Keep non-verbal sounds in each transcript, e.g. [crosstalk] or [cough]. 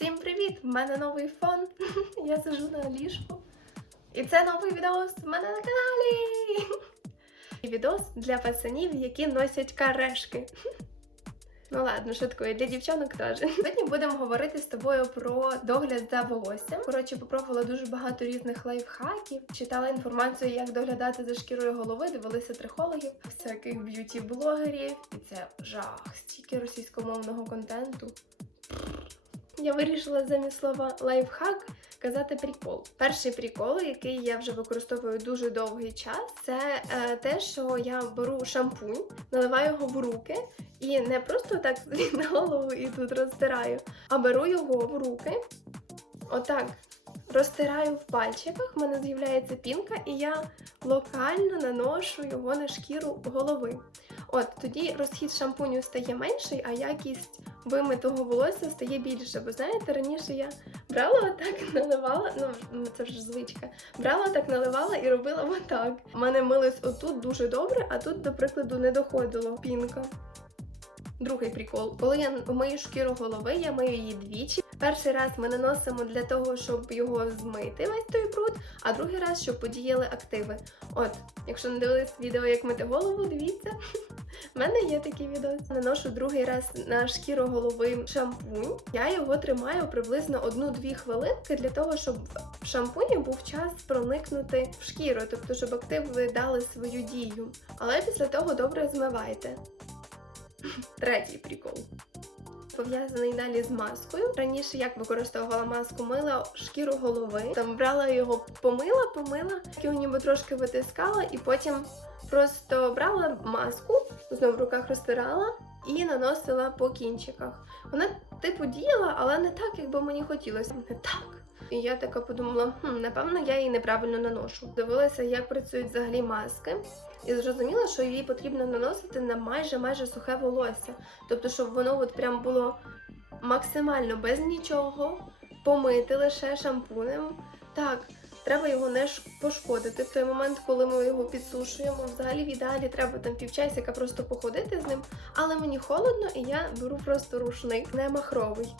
Всім привіт! В мене новий фон. [laughs] Я сижу на ліжку. І це новий відос в мене на каналі. І відос для пацанів, які носять карешки. [laughs] Ну ладно, шуткую, для дівчонок теж. Сьогодні будемо говорити з тобою про догляд за волоссям. Коротше, попробувала дуже багато різних лайфхаків, читала інформацію, як доглядати за шкірою голови, дивилася трихологів, всяких б'юті-блогерів. І це жах, стільки російськомовного контенту. Я вирішила замість слова лайфхак казати прикол. Перший прикол, який я вже використовую дуже довгий час, це е, те, що я беру шампунь, наливаю його в руки і не просто так [laughs] на голову і тут розтираю, а беру його в руки, отак. Розтираю в пальчиках, в мене з'являється пінка, і я локально наношу його на шкіру голови. От тоді розхід шампуню стає менший, а якість вимитого волосся стає більше. Бо знаєте, раніше я брала отак, [laughs] наливала, ну це вже звичка. Брала так, наливала і робила отак. У мене милось отут дуже добре, а тут, до прикладу, не доходило пінка. Другий прикол. Коли я мию шкіру голови, я мию її двічі. Перший раз ми наносимо для того, щоб його змити весь той бруд, а другий раз, щоб подіяли активи. От, якщо не дивились відео, як мити голову, дивіться. [laughs] У мене є такий відео. Наношу другий раз на шкіру голови шампунь. Я його тримаю приблизно 1-2 хвилинки для того, щоб в шампуні був час проникнути в шкіру, тобто щоб активи дали свою дію. Але після того добре змивайте. [laughs] Третій прикол. Пов'язаний далі з маскою. Раніше як використовувала маску, мила шкіру голови. Там брала його, помила, помила, його ніби трошки витискала, і потім просто брала маску, знову в руках розтирала і наносила по кінчиках. Вона типу діяла, але не так, як би мені хотілося. Не так. І я така подумала, хм, напевно, я її неправильно наношу. Дивилася, як працюють взагалі маски, і зрозуміла, що її потрібно наносити на майже майже сухе волосся. Тобто, щоб воно от прям було максимально без нічого, помити лише шампунем. Так, треба його не пошкодити в той момент, коли ми його підсушуємо. Взагалі в ідеалі треба там півчасика просто походити з ним, але мені холодно, і я беру просто рушник, не махровий.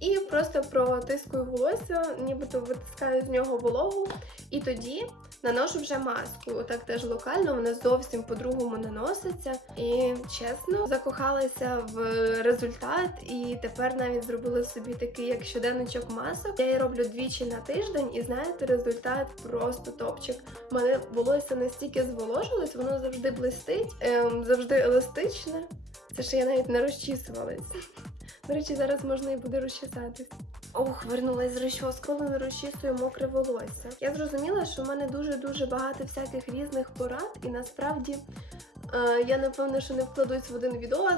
І просто протискую волосся, нібито витискаю з нього вологу, і тоді наношу вже маску. Отак теж локально, вона зовсім по-другому наноситься. І чесно, закохалася в результат, і тепер навіть зробила собі такий як щоденничок масок. Я її роблю двічі на тиждень, і знаєте, результат просто топчик. У мене волосся настільки зволожилось, воно завжди блистить, ем, завжди еластичне. Це ще я навіть не розчісувалась. До речі, зараз можна і буде розчесатись. Ох, вернулась з розчоскою, розчісую мокре волосся. Я зрозуміла, що в мене дуже-дуже багато всяких різних порад, і насправді е, я напевно, що не вкладусь в один відео.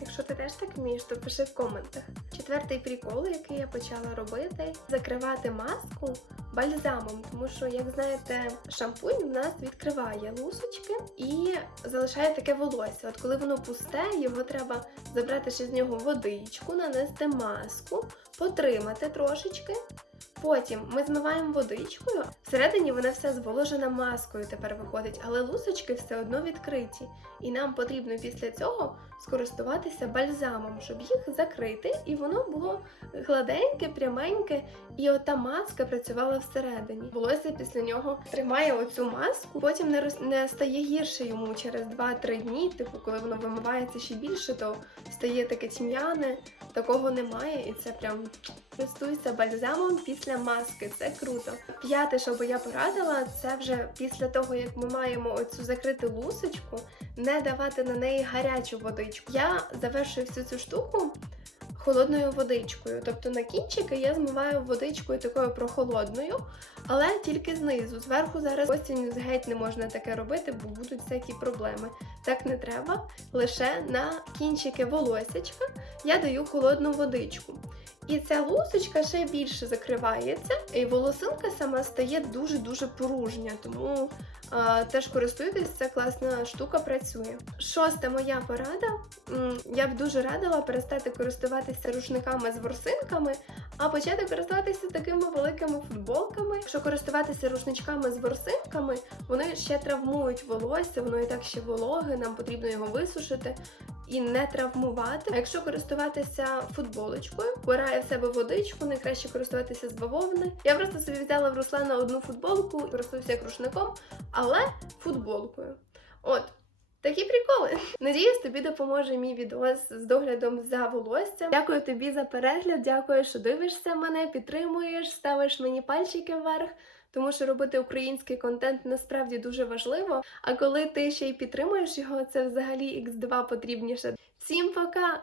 Якщо ти теж так вмієш, то пиши в коментах. Четвертий прикол, який я почала робити, закривати маску бальзамом, тому що, як знаєте, шампунь в нас відкриває лусочки і залишає таке волосся. От коли воно пусте, його треба забрати ще з нього водичку, нанести маску, потримати трошечки. Потім ми змиваємо водичкою. Всередині вона вся зволожена маскою тепер виходить, але лусочки все одно відкриті. І нам потрібно після цього скористуватися бальзамом, щоб їх закрити, і воно було гладеньке, пряменьке, і ота маска працювала всередині. Волосся після нього тримає оцю маску, потім не роз... не стає гірше йому через 2-3 дні. Типу, коли воно вимивається ще більше, то стає таке тьмяне. Такого немає, і це прям користується бальзамом після маски. Це круто. П'яте, що би я порадила, це вже після того, як ми маємо оцю закриту лусочку, не давати на неї гарячу водичку. Я завершую всю цю штуку холодною водичкою. Тобто на кінчики я змиваю водичкою такою прохолодною, але тільки знизу. Зверху зараз осінню геть не можна таке робити, бо будуть всякі проблеми. Так не треба. Лише на кінчики волосячка я даю холодну водичку. І ця лусочка ще більше закривається, і волосинка сама стає дуже-дуже поружня, тому а, теж користуйтесь, це класна штука працює. Шоста моя порада. Я б дуже радила перестати користуватися рушниками з ворсинками, А почати користуватися такими великими футболками. Якщо користуватися рушничками з ворсинками, вони ще травмують волосся, воно і так ще вологе, нам потрібно його висушити і не травмувати. А якщо користуватися футболочкою, вбирає в себе водичку, найкраще користуватися з бавовни. Я просто собі взяла в Руслана одну футболку, користуюся як рушником, але футболкою. От. Такі приколи. Надіюсь, тобі допоможе мій відос з доглядом за волоссям. Дякую тобі за перегляд, дякую, що дивишся мене, підтримуєш, ставиш мені пальчики вверх. Тому що робити український контент насправді дуже важливо. А коли ти ще й підтримуєш його, це взагалі x2 потрібніше. Всім пока!